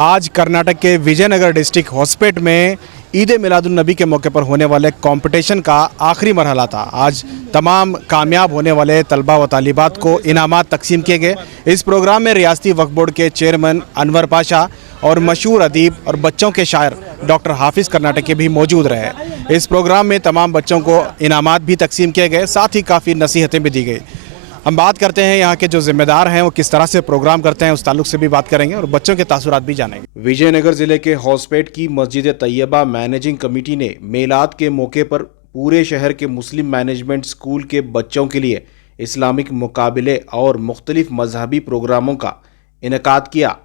आज कर्नाटक के विजयनगर डिस्ट्रिक्ट हॉस्पिट में ईद मिलादुन नबी के मौके पर होने वाले कंपटीशन का आखिरी मरहला था। आज तमाम कामयाब होने वाले तलबा व तालिबात को इनामात तकसीम किए गए। इस प्रोग्राम में रियासती वक्फ बोर्ड के चेयरमैन अनवर पाशा और मशहूर अदीब और बच्चों के शायर डॉक्टर हाफिज़ कर्नाटकी भी मौजूद रहे। इस प्रोग्राम में तमाम बच्चों को इनामात भी तकसीम किए गए, साथ ही काफ़ी नसीहतें भी दी गई। हम बात करते हैं यहाँ के जो जिम्मेदार हैं वो किस तरह से प्रोग्राम करते हैं, उस ताल्लुक से भी बात करेंगे और बच्चों के तासुरात भी जानेंगे। विजयनगर जिले के हॉस्पेट की मस्जिद तैयबा मैनेजिंग कमेटी ने मेलाद के मौके पर पूरे शहर के मुस्लिम मैनेजमेंट स्कूल के बच्चों के लिए इस्लामिक मुकाबले और मुख्तलिफ मजहबी प्रोग्रामों का इनेकाद किया।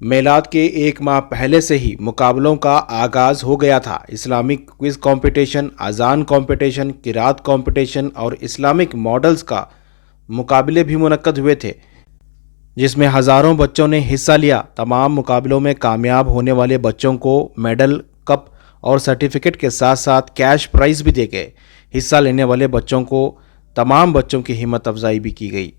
मेलाद के एक माह पहले से ही मुकाबलों का आगाज़ हो गया था। इस्लामिक क्विज़ कंपटीशन, अजान कंपटीशन, किरात कंपटीशन और इस्लामिक मॉडल्स का मुकाबले भी मुनक्कद हुए थे, जिसमें हज़ारों बच्चों ने हिस्सा लिया। तमाम मुकाबलों में कामयाब होने वाले बच्चों को मेडल, कप और सर्टिफिकेट के साथ साथ कैश प्राइज़ भी दिए गए। हिस्सा लेने वाले बच्चों को तमाम बच्चों की हिम्मत अफजाई भी की गई।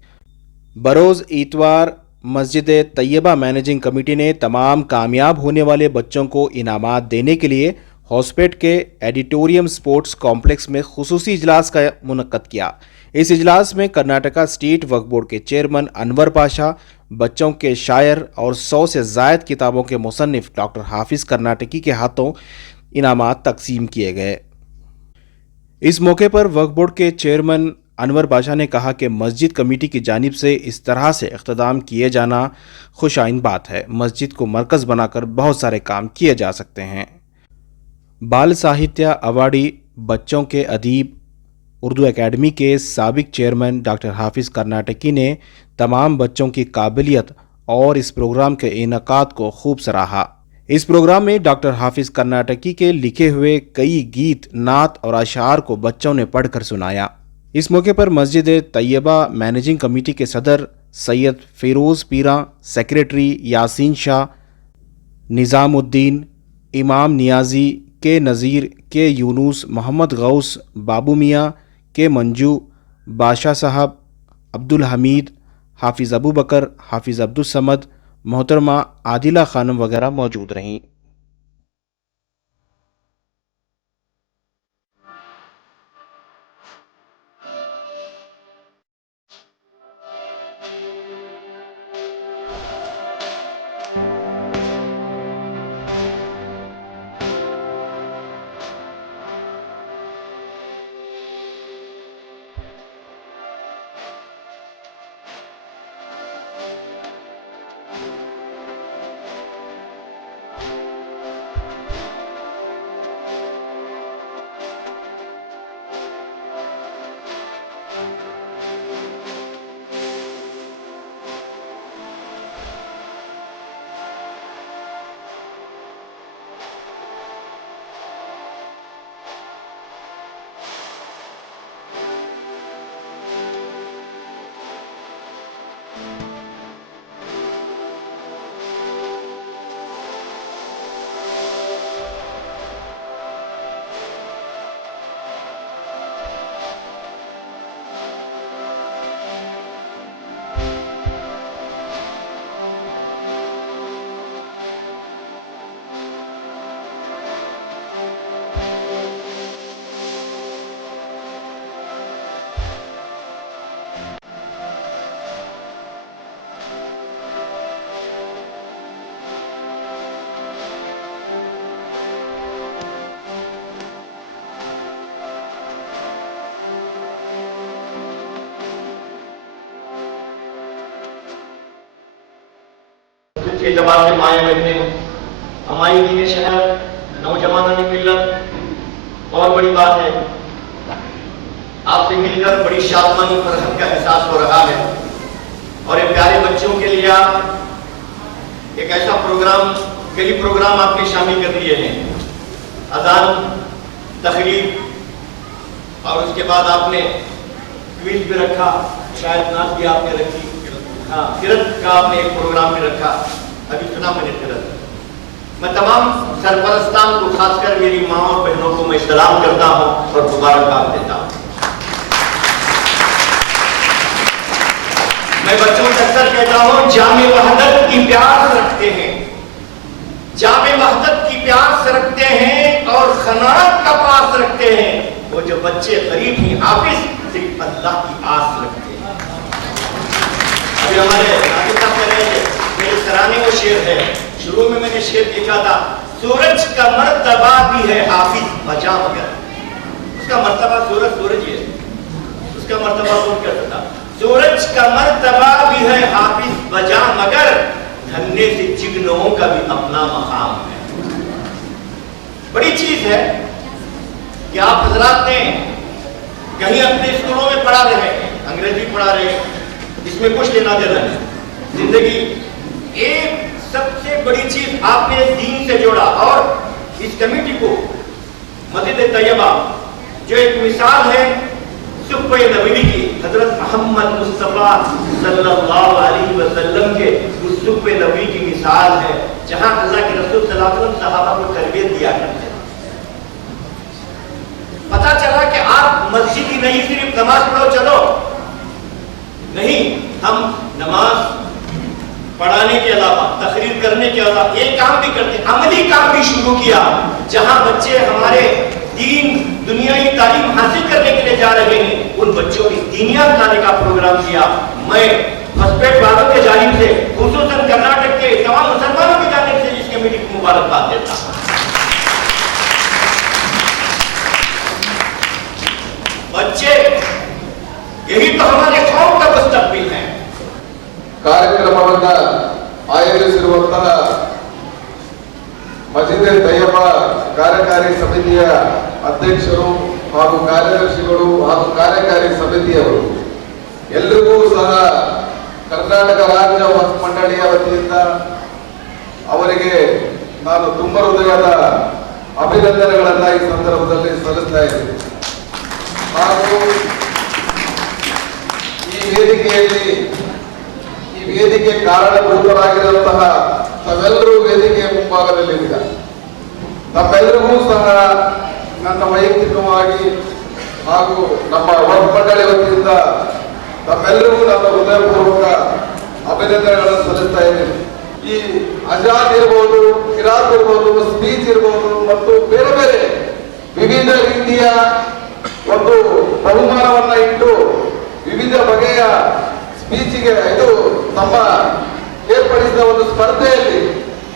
बरोज़ इतवार मस्जिद तैयबा मैनेजिंग कमेटी ने तमाम कामयाब होने वाले बच्चों को इनामात देने के लिए हॉस्पेट के एडिटोरियम स्पोर्ट्स कॉम्प्लेक्स में खुसूसी इजलास का मुनक्कद किया। इस इजलास में कर्नाटका स्टेट वक्फ बोर्ड के चेयरमैन अनवर पाशा, बच्चों के शायर और 100 से ज़ायद किताबों के मुसन्निफ डॉक्टर हाफिज़ कर्नाटकी के हाथों इनामात तकसीम किए गए। इस मौके पर वक्फ बोर्ड के चेयरमैन अनवर पाशा ने कहा कि मस्जिद कमेटी की जानिब से इस तरह से इख्तिताम किए जाना खुशाइन बात है। मस्जिद को मरकज़ बनाकर बहुत सारे काम किए जा सकते हैं। बाल साहित्य अवार्डी, बच्चों के अदीब, उर्दू एकेडमी के साबिक चेयरमैन डॉक्टर हाफिज़ कर्नाटकी ने तमाम बच्चों की काबिलियत और इस प्रोग्राम के इनेकाद को खूब सराहा। इस प्रोग्राम में डॉक्टर हाफिज़ कर्नाटकी के लिखे हुए कई गीत, नात और अशार को बच्चों ने पढ़कर सुनाया। इस मौके पर मस्जिद तैयबा मैनेजिंग कमेटी के सदर सैयद फ़िरोज़ पीरा, सेक्रेटरी यासीन शाह, निज़ामुद्दीन, इमाम नियाज़ी, के नज़ीर, के यूनुस, मोहम्मद गौस, बाबू मियाँ, के मंजू, बादशाह साहब, अब्दुल हमीद, हाफिज़ अबू बकर, हाफिज़ अब्दुल समद, मोहतरमा आदिला खानम वगैरह मौजूद रहीं। के जमात के माए बहने, हमारी दीन शहर, नौजवानों ने मिलत, बहुत बड़ी बात है। आपसे मिलकर बड़ी शादमानी फरहत का एहसास हो रहा है और ये प्यारे बच्चों के लिए एक ऐसा प्रोग्राम, कई प्रोग्राम आपने शामिल कर दिए हैं। अजान, तकरीर और उसके बाद आपने क्विज भी रखा, शायद नात भी आपने रखी, हाँ किरत का आपने एक प्रोग्राम भी रखा, अभी सुना मैंने किरत। मैं तमाम सरपरस्तान को, खासकर मेरी माँ और बहनों को मैं सलाम करता हूँ और मुबारकबाद देता हूँ। मैं बच्चों से अक्सर कहता हूँ, जामे वहदत की प्यास रखते हैं, बच्चे गरीब ही हाफिज सिर्फ अल्लाह की आस रखते हैं। अभी हमारे नाज़िर साहब कह रहे थे, मेरे सराहने को शेर है, शुरू में मैंने शेर देखा था, सूरज का मर्तबा भी है हाफिज बजा मगर। उसका मर्तबा सूरज ही है, उसका मर्तबा कौन कर सकता? सूरज का मर्तबा भी है हाफिज बजा मगर, धन्ने से चिगनों का भी अपना मकाम है। बड़ी चीज है कि आप हजरात ने कहीं अपने स्कूलों में पढ़ा रहे हैं, अंग्रेजी पढ़ा रहे हैं, इसमें कुछ लेना देना नहीं। जिंदगी एक सबसे बड़ी चीज आपने दीन से जोड़ा, और इस कमेटी को मस्जिद तैयबा जो एक मिसाल है सुफ़े नबवी की, हजरत मोहम्मद मुस्तफ़ा सल्लल्लाहु अलैहि वसल्लम के उस सुफ़े नबवी की मिसाल है, जहां अल्लाह के रसूल सल्लल्लाहु अलैहि वसल्लम सहाबा को तरबियत दिया करते थे। पता चला कि आप मस्जिद ही नहीं सिर्फ नमाज पढ़ो चलो नहीं, हम नमाज पढ़ाने के अलावा, तकरीर करने के अलावा एक काम भी करते, अमली काम भी शुरू किया। जहां बच्चे हमारे दीन दुनियाई तालीम हासिल करने के लिए जा रहे हैं, उन बच्चों की दीनियात लाने का प्रोग्राम किया। मैं हॉस्पिटल वालों के जानिब से, खुसूसन कर्नाटक के तमाम मुसलमानों की जानिब से इस कमेटी को मुबारकबाद देता हूं। बच्चे यही तो हमारे कौम का मुस्तकबिल है। ಕಾರ್ಯಕ್ರಮವನ್ನು ಆಯೋಜಿಸಿರುವಂತಹ ಮಸ್ಜಿದ್ ತಯ್ಯಬಾ ಕಾರ್ಯಕಾರಿ ಸಮಿತಿಯ ಅಧ್ಯಕ್ಷರು ಹಾಗೂ ಕಾರ್ಯದರ್ಶಿಗಳು ಹಾಗೂ ಕಾರ್ಯಕಾರಿ ಸಮಿತಿಯವರು ಎಲ್ಲರಿಗೂ ಸಹ ಕರ್ನಾಟಕ ರಾಜ್ಯ ವಕ್ಫ್ ಮಂಡಳಿಯ ವತಿಯಿಂದ ಅವರಿಗೆ ನಾನು ತುಂಬ ಹೃದಯದ ಅಭಿನಂದನೆಗಳನ್ನು ಈ ಸಂದರ್ಭದಲ್ಲಿ ಸಲ್ಲಿಸ್ತಾ ಇದ್ದೀನಿ। ಹಾಗೂ ಈ ವೇದಿಕೆ ಕಾರಣಭೂತರಾಗಿರುವಂತಹ ತಾವೆಲ್ಲರೂ ವೇದಿಕೆಯ ಮುಂಭಾಗದಲ್ಲಿದ್ದೀರ। ತಮ್ಮೆಲ್ಲರಿಗೂ ಸಹ ನನ್ನ ವೈಯಕ್ತಿಕವಾಗಿ ಹಾಗೂ ನಮ್ಮ ವಕ್ಫ್ ಮಂಡಳಿ ವತಿಯಿಂದ ತಮ್ಮೆಲ್ಲರಿಗೂ ನನ್ನ ಹೃದಯಪೂರ್ವಕ ಅಭಿನಂದನೆಗಳನ್ನು ಸಲ್ಲಿಸ್ತಾ ಇದ್ದೀನಿ। ಈ ಅಜಾದ್ ಇರ್ಬೋದು, ಕಿರಾತ್ ಇರ್ಬೋದು, ಸ್ಪೀಚ್ ಇರ್ಬೋದು ಮತ್ತು ಬೇರೆ ಬೇರೆ ವಿವಿಧ ರೀತಿಯ ಒಂದು ಬಹುಮಾನವನ್ನ ಇಟ್ಟು ವಿವಿಧ ಬಗೆಯ ಸ್ಪೀಚಿಗೆ ಇದು ತಮ್ಮ ಏರ್ಪಡಿಸಿದ ಒಂದು ಸ್ಪರ್ಧೆಯಲ್ಲಿ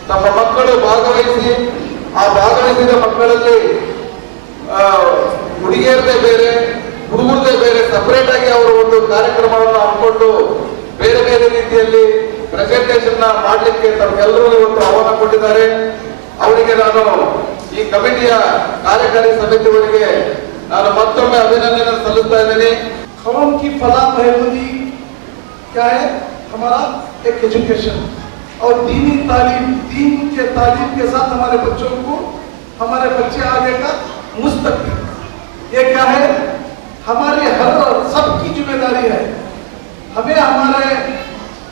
ತಮ್ಮ ಮಕ್ಕಳು ಭಾಗವಹಿಸಿ, ಆ ಭಾಗವಹಿಸಿದ ಮಕ್ಕಳಲ್ಲಿ ಹುಡುಗಿಯರದೇ ಬೇರೆ ಹುಡುಗರದೇ ಬೇರೆ ಸಪರೇಟ್ ಆಗಿ ಅವರು ಒಂದು ಕಾರ್ಯಕ್ರಮವನ್ನು ಹಾಕೊಂಡು ಬೇರೆ ಬೇರೆ ರೀತಿಯಲ್ಲಿ ಪ್ರೆಸೆಂಟೇಷನ್ ಮಾಡಲಿಕ್ಕೆ ತಮಗೆಲ್ಲರೂ ಇವತ್ತು ಆಹ್ವಾನ ಕೊಟ್ಟಿದ್ದಾರೆ। ಅವರಿಗೆ ನಾನು ಈ ಕಮಿಟಿಯ ಕಾರ್ಯಕಾರಿ ಸಮಿತಿಯವರಿಗೆ ನಾನು ಮತ್ತೊಮ್ಮೆ ಅಭಿನಂದನೆ ಸಲ್ಲಿಸ್ತಾ ಇದ್ದೀನಿ। कौम की फलाह बहबूदी क्या है? हमारा एक एजुकेशन और दीनी तालीम, दीन के तालीम के साथ हमारे बच्चों को, हमारे बच्चे आगे का मुस्तकबिल, ये क्या है? हमारी हर सबकी जिम्मेदारी है। हमें हमारे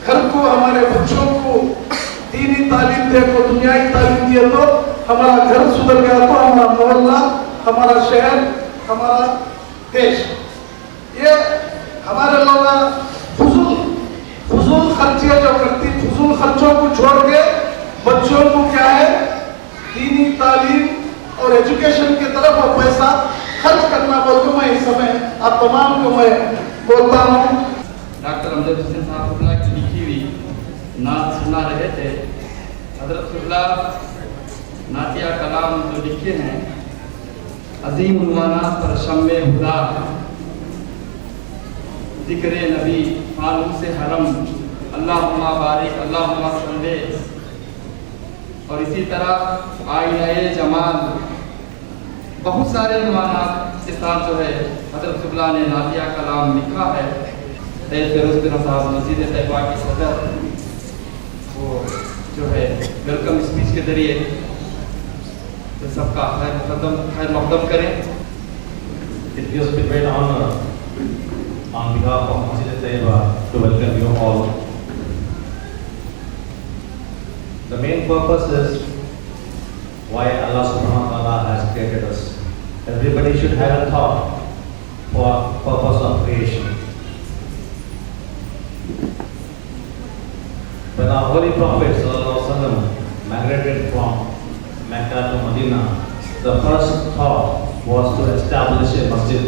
घर को, हमारे बच्चों को दीनी तालीम दे को, दुनियाई तालीम दिए तो हमारा घर सुधर गया तो हमारा मोहल्ला, हमारा शहर, हमारा देश। ये हमारे लोग फजूल खर्चे जो करती, फजूल खर्चों को छोड़ के बच्चों को क्या है दीनी तालीम और एजुकेशन की तरफ वो पैसा खर्च करना बोलते मैं इस समय आप तमाम को मैं बोलता हूँ। डॉक्टर अमजद हुसैन साहब की लिखी हुई नात सुना रहे थे। हजरत क़िबला नातिया कलाम जो लिखे हैं, अजीम उन्वानात पर शम्मे हुदा, जिक्र नबी, फानूस हरम, अल्लाहुम्मा बारिक, अल्लाहुम्मा सल्ले, और इसी तरह आईनाए जमाल, बहुत सारे उन्वानात के साथ जो है हजरत क़िबला ने नातिया कलाम लिखा है। फिरोज साहब मस्जिद तैयबा के सदर, वो जो है वेलकम स्पीच के जरिए तो सबका खैर मकदम करें। It gives me great honor on behalf of Masjid Taiba to welcome you all. The main purpose is why Allah subhanahu wa ta'ala has created us. Everybody should have a thought for purpose of creation. When our Holy Prophet sallallahu alaihi wasallam migrated from Mecca to Medina, the first thought was to establish a masjid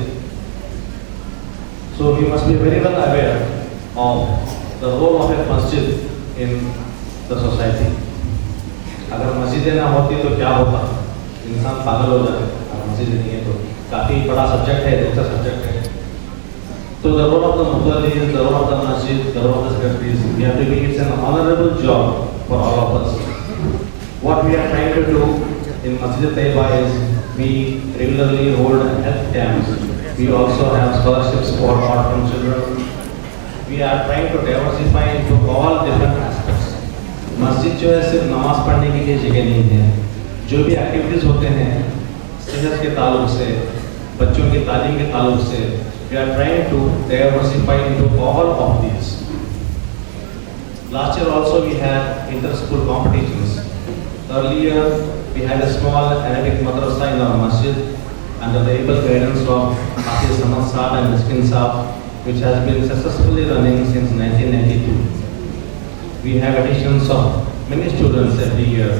So we must be very well aware of the role of a masjid in the society. अगर मस्जिदें ना होती तो क्या होता, इंसान पागल हो जाते। अगर मस्जिद नहीं है तो काफ़ी बड़ा सब्जेक्ट है, दूसरा सब्जेक्ट है। So the role of the musallis, the role of the masjid, the role of the secretaries, we have to be, it's an honorable job for all of us. What we are trying to do in Masjid Taiba is we regularly hold health camps. We also have scholarships for orphan children. We are trying to diversify into all different aspects. मस्जिद जो है सिर्फ नमाज पढ़ने के लिए जगह नहीं है, जो भी एक्टिविटीज़ होते हैं सेहत के ताल्लुक से, बच्चों की तालीम के ताल्लुक से, we are trying to diversify into all of these. Last year also we had inter-school competitions. Earlier we had a small Arabic madrasa in our masjid under the able guidance of Hafiz Samad Saab and Miskin Saab, which has been successfully running since 1992. We have additions of many students every year,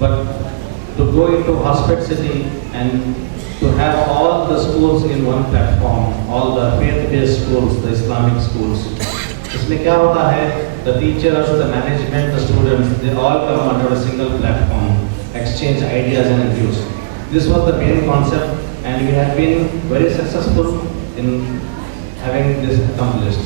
but to go into Hospet City and to have all the schools in one platform, all the faith-based schools, the Islamic schools, इसमें क्या होता है? The teachers, the management, the students, they all come under a single platform, exchange ideas and views. This was the main concept, and we have been very successful in having this accomplished.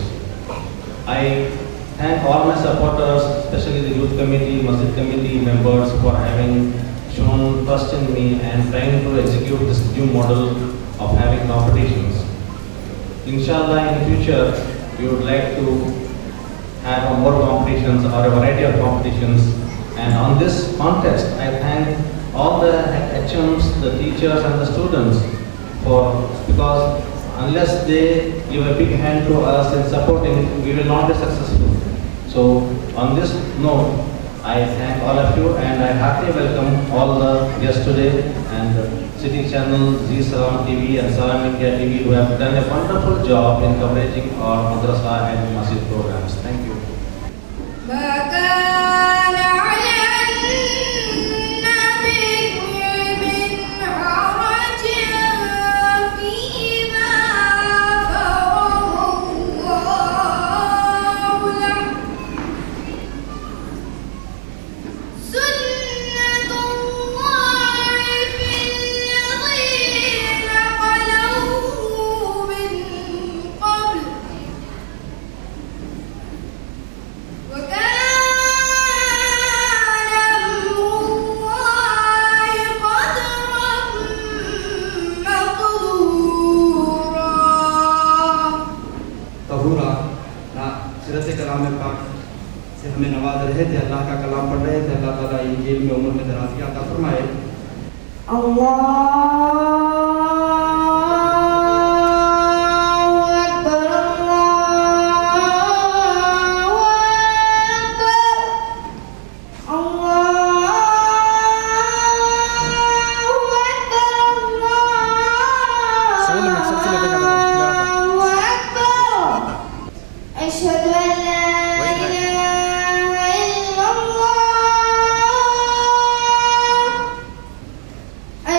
I thank all my supporters, especially the youth committee, masjid committee members, for having shown trust in me and trying to execute this new model of having competitions. Inshallah, in future, we would like to have more competitions or a variety of competitions. And on this context, I thank all the HMs, the teachers and the students because unless they give a big hand to us in supporting it, we will not be successful. So on this note, I thank all of you and I heartily welcome all the guests today and City Channel, Zee Salam TV and Salam India TV who have done a wonderful job in covering our madrasa and masjid programs. Thank you. से हमें नवाज रहे थे, अल्लाह का कलाम पढ़ रहे थे। अल्लाह ताला इंजील में उम्र में दराज़ी अता फरमाए।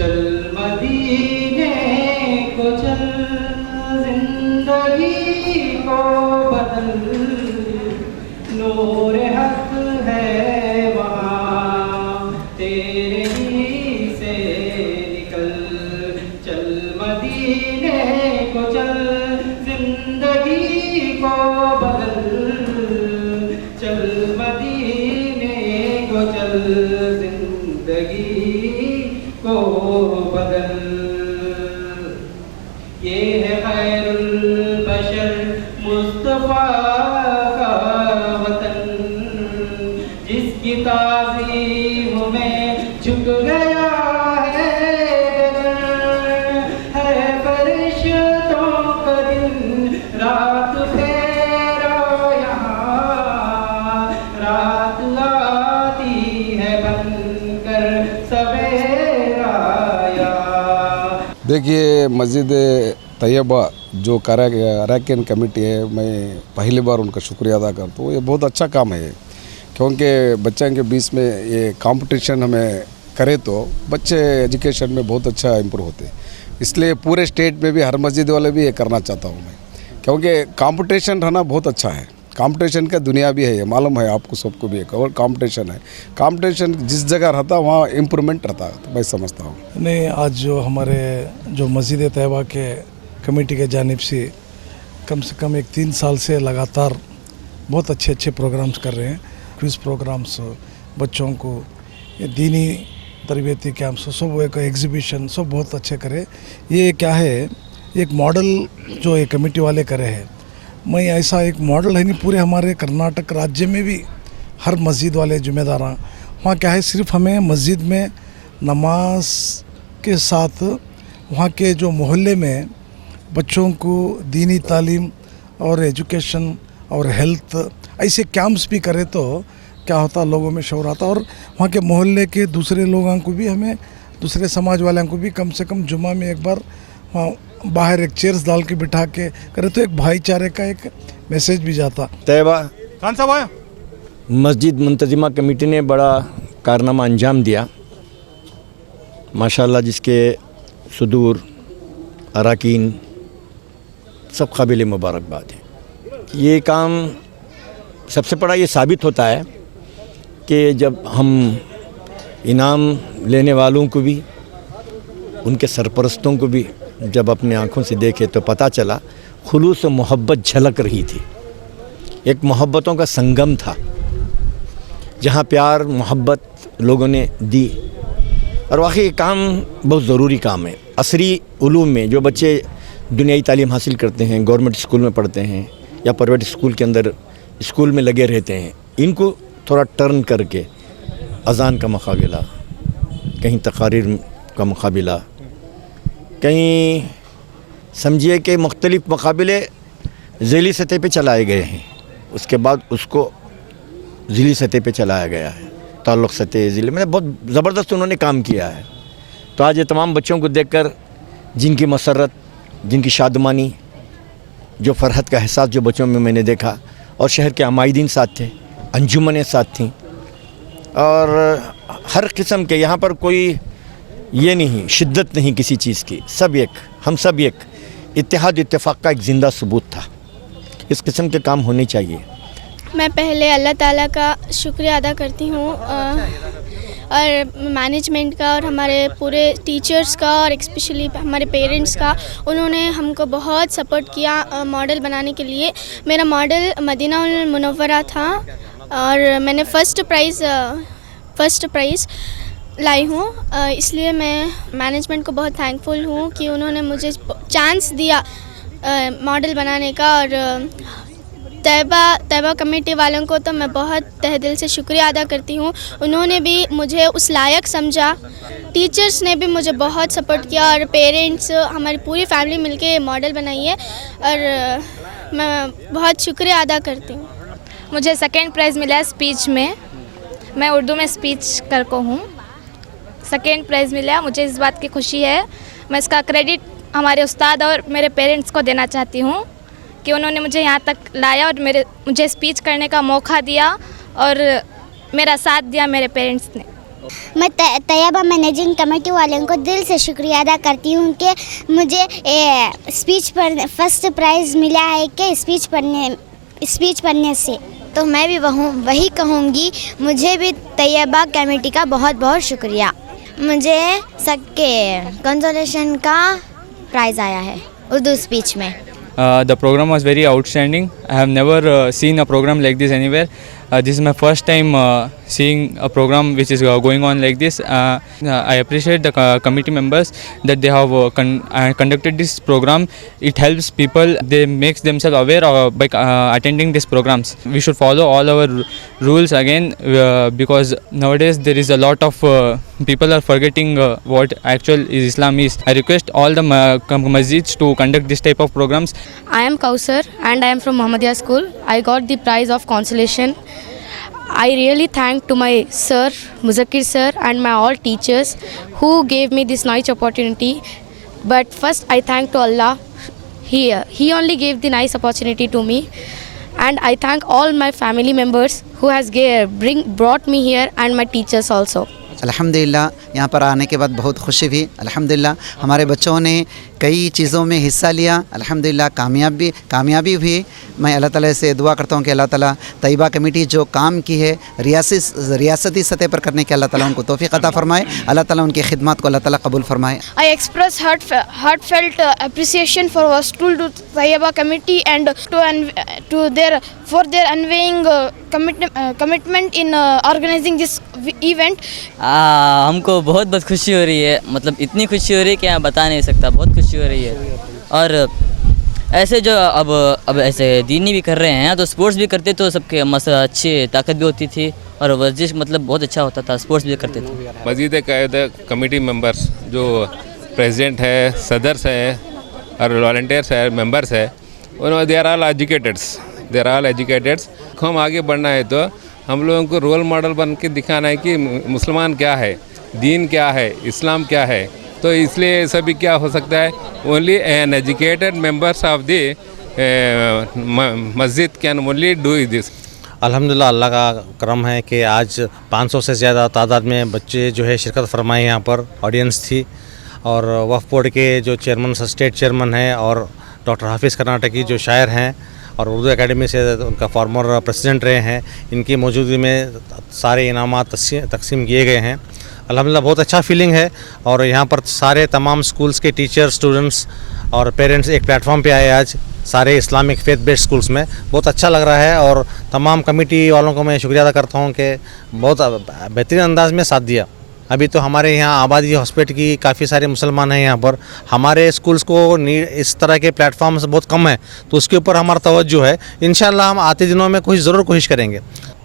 चल मदीने को चल, जिंदगी को बदल, नूर हक है वहाँ तेरे ही से निकल। चल मदीने को चल, जिंदगी को बदल, चल मदीने को चल, जिंदगी को बदल। ये है खैरुल बशर मुस्तफा का वतन, जिसकी ताज़ीम में झुक गया है फरिश्तों का दिन रात फेरा यहाँ, रात आती है बनकर सवेरा यहाँ। देखिए मस्जिद तैयबा जो अरकान कमेटी है, मैं पहली बार उनका शुक्रिया अदा करता हूँ। ये बहुत अच्छा काम है, क्योंकि बच्चों के बीच में ये कंपटीशन हमें करे तो बच्चे एजुकेशन में बहुत अच्छा इम्प्रूव होते हैं। इसलिए पूरे स्टेट में भी हर मस्जिद वाले भी ये करना चाहता हूँ मैं, क्योंकि कंपटीशन रहना बहुत अच्छा है। कंपटीशन का दुनिया भी है, ये मालूम है आपको सबको भी। एक और कंपटीशन है, कंपटीशन जिस जगह रहता वहाँ इम्प्रूवमेंट रहता, तो मैं समझता हूँ। नहीं, आज जो हमारे जो मस्जिद तैयबा के कमेटी के जानिब से कम 3 साल से लगातार बहुत अच्छे प्रोग्राम्स कर रहे हैं। क्विज़ प्रोग्राम्स, बच्चों को ये दीनी तरबियती कैंप्स, सब एक एग्जीबिशन, सब बहुत अच्छे करे। ये क्या है, एक मॉडल जो ये कमेटी वाले करे हैं। मैं ऐसा एक मॉडल है नहीं, पूरे हमारे कर्नाटक राज्य में भी हर मस्जिद वाले जिम्मेदार हैं। वहाँ क्या है, सिर्फ हमें मस्जिद में नमाज के साथ वहाँ के जो मोहल्ले में बच्चों को दीनी तालीम और एजुकेशन और हेल्थ ऐसे कैंप्स भी करे तो क्या होता, लोगों में शौर आता। और वहाँ के मोहल्ले के दूसरे लोगों को भी, हमें दूसरे समाज वालों को भी कम से कम जुम्मा में एक बार वहाँ बाहर एक चेयर्स डाल के बिठा के करे तो एक भाईचारे का एक मैसेज भी जाता। तैयबा खान साहब आया। मस्जिद मुंतजिमा कमेटी ने बड़ा कारनामा अंजाम दिया माशाल्लाह, जिसके सुदूर अरकान सब काबिल मुबारकबाद है। ये काम सबसे बड़ा ये साबित होता है कि जब हम इनाम लेने वालों को भी, उनके सरपरस्तों को भी जब अपने आँखों से देखे तो पता चला खुलूस और मोहब्बत झलक रही थी। एक मोहब्बतों का संगम था, जहाँ प्यार मोहब्बत लोगों ने दी। और वाकई ये काम बहुत ज़रूरी काम है। असरी उलूम में जो बच्चे दुनियाई तालीम हासिल करते हैं, गवर्नमेंट स्कूल में पढ़ते हैं या प्राइवेट स्कूल के अंदर स्कूल में लगे रहते हैं, इनको थोड़ा टर्न करके अज़ान का मुकाबला, कहीं तकारीर का मुकाबला, कहीं समझिए कि मुख्तलिफ़ मुकाबले ज़िली सतह पे चलाए गए हैं। उसके बाद उसको ज़िली सतह पे चलाया गया है, ताल्लुक़ सतह ज़िले में बहुत ज़बरदस्त उन्होंने काम किया है। तो आज ये तमाम बच्चों को देखकर जिनकी मसरत, जिनकी शादमानी, जो फ़रहत का एहसास जो बच्चों में मैंने देखा, और शहर के अमायदीन साथ थे, अंजुमनें साथ थीं, और हर किस्म के, यहाँ पर कोई ये नहीं शिद्दत नहीं किसी चीज़ की, सब एक, हम सब एक, इत्तेहाद इत्तेफाक का एक ज़िंदा सबूत था। इस किस्म के काम होने चाहिए। मैं पहले अल्लाह ताला का शुक्रिया अदा करती हूँ और मैनेजमेंट का और हमारे पूरे टीचर्स का और स्पेशली हमारे पेरेंट्स का। उन्होंने हमको बहुत सपोर्ट किया मॉडल बनाने के लिए। मेरा मॉडल मदीना उल मुनव्वरा था और मैंने फर्स्ट प्राइज़ लाई हूँ। इसलिए मैं मैनेजमेंट को बहुत थैंकफुल हूँ कि उन्होंने मुझे चांस दिया मॉडल बनाने का। और तैयबा कमेटी वालों को तो मैं बहुत तहे दिल से शुक्रिया अदा करती हूँ। उन्होंने भी मुझे उस लायक समझा, टीचर्स ने भी मुझे बहुत सपोर्ट किया और पेरेंट्स, हमारी पूरी फैमिली मिलके मॉडल बनाई है और मैं बहुत शुक्रिया अदा करती हूँ। मुझे सेकेंड प्राइज़ मिला है स्पीच में। मैं उर्दू में स्पीच कर को हूँ, सेकेंड प्राइज़ मिला। मुझे इस बात की खुशी है। मैं इसका क्रेडिट हमारे उस्ताद और मेरे पेरेंट्स को देना चाहती हूँ कि उन्होंने मुझे यहाँ तक लाया और मुझे स्पीच करने का मौका दिया और मेरा साथ दिया मेरे पेरेंट्स ने। मैं तैयबा मैनेजिंग कमेटी वालों को दिल से शुक्रिया अदा करती हूँ कि मुझे स्पीच पर फर्स्ट प्राइज़ मिला है कि स्पीच पढ़ने से। तो मैं भी वही कहूँगी, मुझे भी तैयबा कमेटी का बहुत बहुत शुक्रिया। मुझे सबके कंसोलेशन का प्राइज़ आया है उर्दू स्पीच में। The program was very outstanding. I have never seen a program like this anywhere. This is my first time seeing a program which is going on like this. I appreciate the committee members that they have conducted this program. It helps people. They makes themselves aware by attending these programs. We should follow all our rules again because nowadays there is a lot of people are forgetting what actual Islam is. I request all the masjids to conduct this type of programs. I am Kausar and I am from Muhammadiyah School. I got the prize of consolation. I really thank to my sir, Muzakkir sir, and my all teachers who gave me this nice opportunity. But first I thank to Allah. He only gave the nice opportunity to me. And I thank all my family members who has brought me here and my teachers also. अल्हम्दुलिल्लाह यहाँ पर आने के बाद बहुत खुशी हुई। अल्हम्दुलिल्लाह हमारे बच्चों ने कई चीज़ों में हिस्सा लिया। अल्हम्दुलिल्लाह कामयाबी हुई। मैं अल्लाह ताला से दुआ करता हूँ कि अल्लाह ताला तैयबा कमेटी जो काम की है रियासती सतह पर करने के अल्लाह ताला उनको तौफीक अता फरमाए। अल्लाह ताला उनकी खिदमत को अल्लाह ताला कबूल फरमाए। I express heartfelt appreciation for our school to Tayyiba committee and for their unwavering commitment in organizing this event. हमको बहुत खुशी हो रही है, मतलब इतनी खुशी हो रही है कि मैं बता नहीं सकता, बहुत खुशी हो रही है। और ऐसे जो अब ऐसे दीनी भी कर रहे हैं तो स्पोर्ट्स भी करते तो सबके अच्छी ताकत भी होती थी और वर्जिश मतलब बहुत अच्छा होता था, स्पोर्ट्स भी करते थे। मज़ीद कायदा कमेटी मेंबर्स जो प्रेसिडेंट है, सदर्स हैं और वॉलंटियर्स है, मेंबर्स है, उन्होंने दे आर ऑल एजुकेटेड्स। हम आगे बढ़ना है तो हम लोगों को रोल मॉडल बन के दिखाना है कि मुसलमान क्या है, दीन क्या है, इस्लाम क्या है। तो इसलिए सभी क्या हो सकता है, only an educated members of the मस्जिद कैन ओनली डू दिस। अल्हम्दुलिल्लाह अल्लाह का करम है कि आज 500 से ज़्यादा तादाद में बच्चे जो है शिरकत फरमाए। यहाँ पर ऑडियंस थी और वक्फ बोर्ड के जो चेयरमैन स्टेट चेयरमैन हैं और डॉक्टर हाफिज़ कर्नाटकी जो शायर हैं और उर्दू एकेडमी से उनका फॉर्मर प्रेसिडेंट रहे हैं, इनकी मौजूदगी में सारे इनामात तकसीम किए गए हैं। अल्हम्दुलिल्लाह बहुत अच्छा फीलिंग है और यहाँ पर सारे तमाम स्कूल्स के टीचर, स्टूडेंट्स और पेरेंट्स एक प्लेटफॉर्म पे आए आज सारे इस्लामिक फेथ बेस्ड स्कूल्स में। बहुत अच्छा लग रहा है और तमाम कमेटी वालों को मैं शुक्रिया अदा करता हूँ कि बहुत बेहतरीन अंदाज में साथ दिया। अभी तो हमारे यहाँ आबादी हॉस्पिटल की काफ़ी सारे मुसलमान हैं यहाँ पर, हमारे स्कूल्स को इस तरह के प्लेटफॉर्म्स बहुत कम है तो उसके ऊपर हमारा तवज्जो है। इंशाल्लाह हम आते दिनों में ज़रूर कोशिश करेंगे।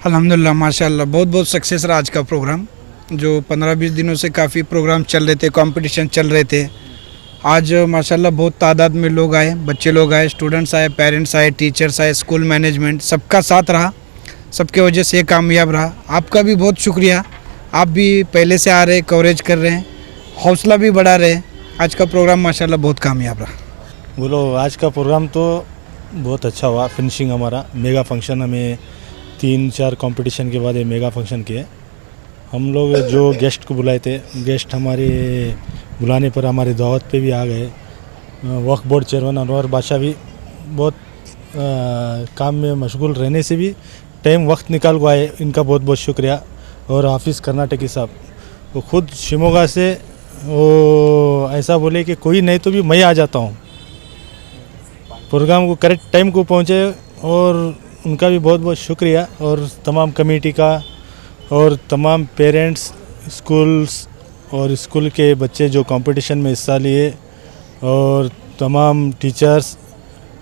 अल्हम्दुलिल्लाह माशाल्लाह बहुत सक्सेस रहा आज का प्रोग्राम। जो 15-20 दिनों से काफ़ी प्रोग्राम चल रहे थे, कंपटीशन चल रहे थे। आज माशाल्लाह बहुत तादाद में लोग आए, बच्चे लोग आए, स्टूडेंट्स आए, पेरेंट्स आए, टीचर्स आए, स्कूल मैनेजमेंट सबका साथ रहा, सबके वजह से कामयाब रहा। आपका भी बहुत शुक्रिया, आप भी पहले से आ रहे, कवरेज कर रहे हैं, हौसला भी बढ़ा रहे। आज का प्रोग्राम माशाल्लाह बहुत कामयाब रहा। बोलो आज का प्रोग्राम तो बहुत अच्छा हुआ। फिनिशिंग हमारा मेगा फंक्शन, हमें 3-4 कंपटीशन के बाद ये मेगा फंक्शन किए। हम लोग जो गेस्ट को बुलाए थे, गेस्ट हमारे बुलाने पर हमारे दावत पे भी आ गए। वक्फ बोर्ड चेयरमैन अनवर बादशाह भी बहुत काम में मशगूल रहने से भी टाइम वक्त निकाल को आए, इनका बहुत बहुत शुक्रिया। और हाफिज़ कर्नाटकी साहब वो खुद शिमोगा से वो ऐसा बोले कि कोई नहीं तो भी मैं आ जाता हूँ, प्रोग्राम को करेक्ट टाइम को पहुँचे और उनका भी बहुत बहुत शुक्रिया। और तमाम कमेटी का और तमाम पेरेंट्स, स्कूल्स और स्कूल के बच्चे जो कंपटीशन में हिस्सा लिए और तमाम टीचर्स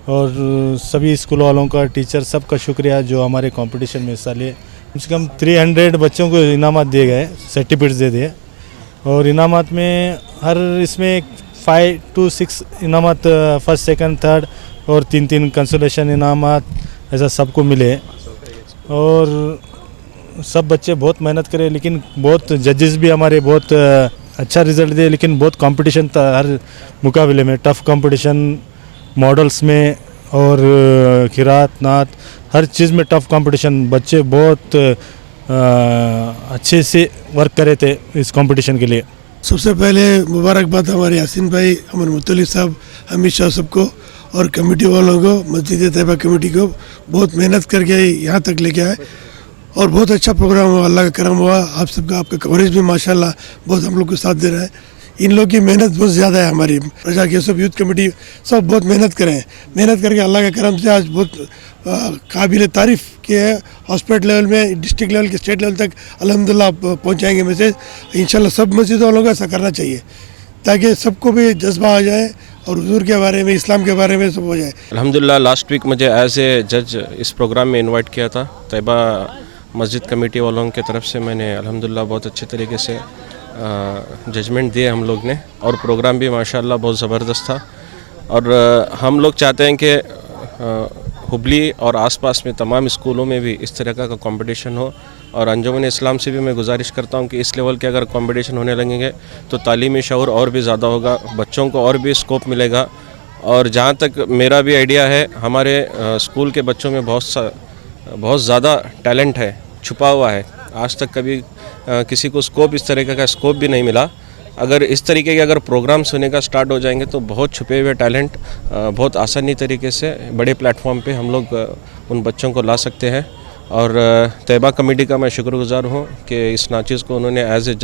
और सभी स्कूल वालों का, टीचर सबका शुक्रिया जो हमारे कंपटीशन में हिस्सा लिए। कम से कम 300 बच्चों को इनामात दिए गए, सर्टिफिकेट्स दे दिए और इनामात में हर इसमें 5 to 6 इनामात फर्स्ट, सेकंड, थर्ड और 3-3 कंसोलेशन इनामात ऐसा सबको मिले। और सब बच्चे बहुत मेहनत करे, लेकिन बहुत जजेस भी हमारे बहुत अच्छा रिज़ल्ट दिए, लेकिन बहुत कंपटीशन था हर मुकाबले में, टफ़ कंपटीशन मॉडल्स में और क़िरात, नात हर चीज़ में टफ़ कंपटीशन। बच्चे बहुत अच्छे से वर्क करे थे इस कंपटीशन के लिए। सबसे पहले मुबारकबाद हमारे यासीन भाई, अमर मुतलिब साहब, हमीद शाह सबको और कमेटी वालों को, मस्जिद तैयबा कमेटी को, बहुत मेहनत करके यहाँ तक लेके आए और बहुत अच्छा प्रोग्राम हुआ, अल्लाह का करम हुआ। आप सबका, आपका कवरेज भी माशाल्लाह बहुत हम लोग को साथ दे रहा है। इन लोग की मेहनत बहुत ज़्यादा है, हमारी प्रजा के सब यूथ कमेटी सब बहुत मेहनत करें, मेहनत करके अल्लाह के करम से आज बहुत काबिल तारीफ़ के हॉस्पिटल लेवल में, डिस्ट्रिक्ट लेवल के, स्टेट लेवल तक अल्हम्दुलिल्लाह पहुँचाएँगे मैसेज। इंशाल्लाह सब मस्जिदों वालों को ऐसा करना चाहिए ताकि सबको भी जज्बा आ जाए और हुजूर के बारे में, इस्लाम के बारे में सब हो जाए। अल्हम्दुलिल्लाह लास्ट वीक मुझे एज ए जज इस प्रोग्राम में इनवाइट किया था तैयबा मस्जिद कमेटी वालों की तरफ से। मैंने अल्हम्दुलिल्लाह बहुत अच्छे तरीके से जजमेंट दिए हम लोग ने और प्रोग्राम भी माशाल्लाह बहुत ज़बरदस्त था। और हम लोग चाहते हैं कि हुबली और आसपास में तमाम स्कूलों में भी इस तरह का कंपटीशन हो। और अंजुमन इस्लाम से भी मैं गुजारिश करता हूं कि इस लेवल के अगर कंपटीशन होने लगेंगे तो तालीमी शऊर और भी ज़्यादा होगा, बच्चों को और भी स्कोप मिलेगा। और जहां तक मेरा भी आइडिया है, हमारे स्कूल के बच्चों में बहुत ज़्यादा टैलेंट है, छुपा हुआ है। आज तक कभी किसी को स्कोप, इस तरीके का स्कोप भी नहीं मिला। अगर इस तरीके के अगर प्रोग्राम्स होने का स्टार्ट हो जाएंगे तो बहुत छुपे हुए टैलेंट बहुत आसानी तरीके से बड़े प्लेटफॉर्म पे हम लोग उन बच्चों को ला सकते हैं। और तैयबा कमेटी का मैं शुक्रगुजार हूँ कि इस नाचिज़ को उन्होंने एज ए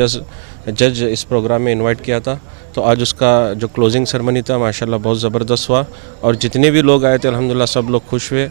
जज इस प्रोग्राम में इनवाइट किया था। तो आज उसका जो क्लोजिंग सेरेमनी था माशाल्लाह बहुत ज़बरदस्त हुआ और जितने भी लोग आए थे अल्हम्दुलिल्लाह सब लोग खुश हुए।